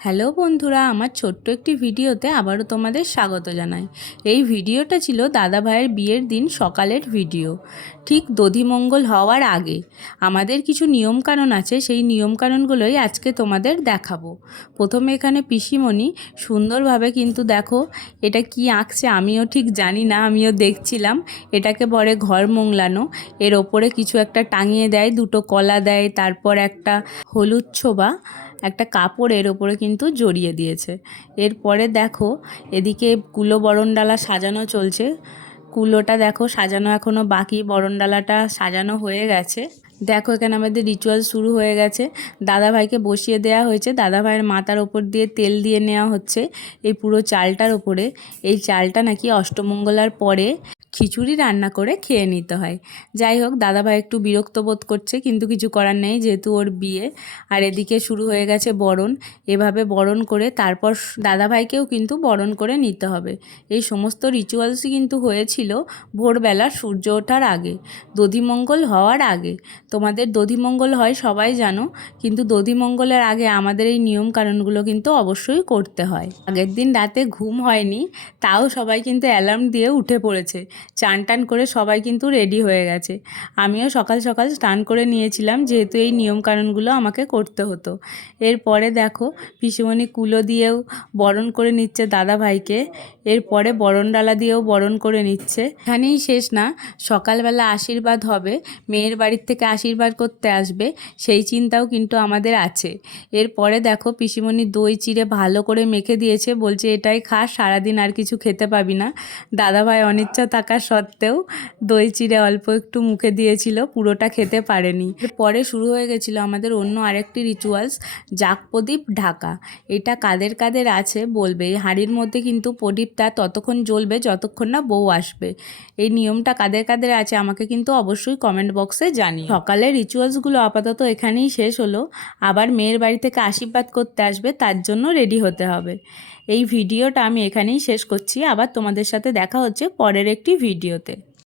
Hello বন্ধুরা, আমার ছোট্ট একটি ভিডিওতে আবারও তোমাদের স্বাগত জানাই। এই ভিডিওটা ছিল দাদা ভাইয়ের বিয়ের দিন সকালের ভিডিও, ঠিক দধিমঙ্গল হওয়ার আগে। আমাদের কিছু নিয়মকানুন আছে, সেই নিয়মকানুনগুলোই আজকে তোমাদের দেখাবো। প্রথমে এখানে পিসিমণি সুন্দরভাবে কিন্তু দেখো এটা কি আঁকছে আমিও ঠিক জানি না, আমিও দেখছিলাম। এটাকে বলে ঘর মোংলানো। এর ওপরে কিছু একটা টাঙিয়ে দেয়, দুটো কলা দেয়, তারপর একটা হলুদ ছোবা একটা কাপড়ের ওপরে কিন্তু জড়িয়ে দিয়েছে। এরপরে দেখো এদিকে কুলো বরণডালা সাজানো চলছে। কুলোটা দেখো সাজানো এখনও বাকি, বরণডালাটা সাজানো হয়ে গেছে। দেখো এখানে আমাদের রিচুয়াল শুরু হয়ে গেছে। দাদাভাইকে বসিয়ে দেওয়া হয়েছে, দাদাভাইয়ের মাথার ওপর দিয়ে তেল দিয়ে নেওয়া হচ্ছে এই পুরো চালটার ওপরে। এই চালটা নাকি অষ্টমঙ্গলার পরে খিচুড়ি রান্না করে খেয়ে নিতে হয়। যাই হোক, দাদাভাই একটু বিরক্ত বোধ করছে, কিন্তু কিছু করার নেই যেহেতু ওর বিয়ে। আর এদিকে শুরু হয়ে গেছে বরণ। এভাবে বরণ করে তারপর দাদাভাইকেও কিন্তু বরণ করে নিতে হবে। এই সমস্ত রিচুয়ালসই কিন্তু হয়েছিল ভোরবেলা সূর্য ওঠার আগে, দধিমঙ্গল হওয়ার আগে। তোমাদের দধিমঙ্গল হয় সবাই জানো, কিন্তু দধিমঙ্গলের আগে আমাদের এই নিয়মকানুনগুলো কিন্তু অবশ্যই করতে হয়। আগের দিন রাতে ঘুম হয়নি, তাও সবাই কিন্তু অ্যালার্ম দিয়ে উঠে পড়েছে। চান টান করে সবাই কিন্তু রেডি হয়ে গেছে। আমিও সকাল সকাল স্নান করে নিয়েছিলাম, যেহেতু এই নিয়মকানুনগুলো আমাকে করতে হতো। এরপরে দেখো পিসিমণি কুলো দিয়েও বরণ করে নিচ্ছে দাদাভাইকে। এরপরে বরণডালা দিয়েও বরণ করে নিচ্ছে। এখানেই শেষ না, সকালবেলা আশীর্বাদ হবে, মেয়ের বাড়ির থেকে আশীর্বাদ করতে আসবে, সেই চিন্তাও কিন্তু আমাদের আছে। এরপরে দেখো পিসিমণি দই চিড়ে ভালো করে মেখে দিয়েছে, বলছে এটাই খা, সারাদিন আর কিছু খেতে পাবি না। দাদাভাই অনিচ্ছা থাকা সত্ত্বেও দই চিড়ে অল্প একটু মুখে দিয়েছিল, পুরোটা খেতে পারেনি। পরে শুরু হয়ে গেছিলো আমাদের অন্য আরেকটি রিচুয়ালস, জাগ প্রদীপ ঢাকা। এটা কাদের কাদের আছে বলবে। এই হাঁড়ির মধ্যে কিন্তু প্রদীপটা ততক্ষণ জ্বলবে যতক্ষণ না বউ আসবে। এই নিয়মটা কাদের কাদের আছে আমাকে কিন্তু অবশ্যই কমেন্ট বক্সে জানিও। সকালের রিচুয়ালসগুলো আপাতত এখানেই শেষ হলো। আবার মেয়ের বাড়ি থেকে আশীর্বাদ করতে আসবে, তার জন্য রেডি হতে হবে। এই ভিডিওটা আমি এখানেই শেষ করছি। আবার তোমাদের সাথে দেখা হচ্ছে পরের একটি ভিডিওতে।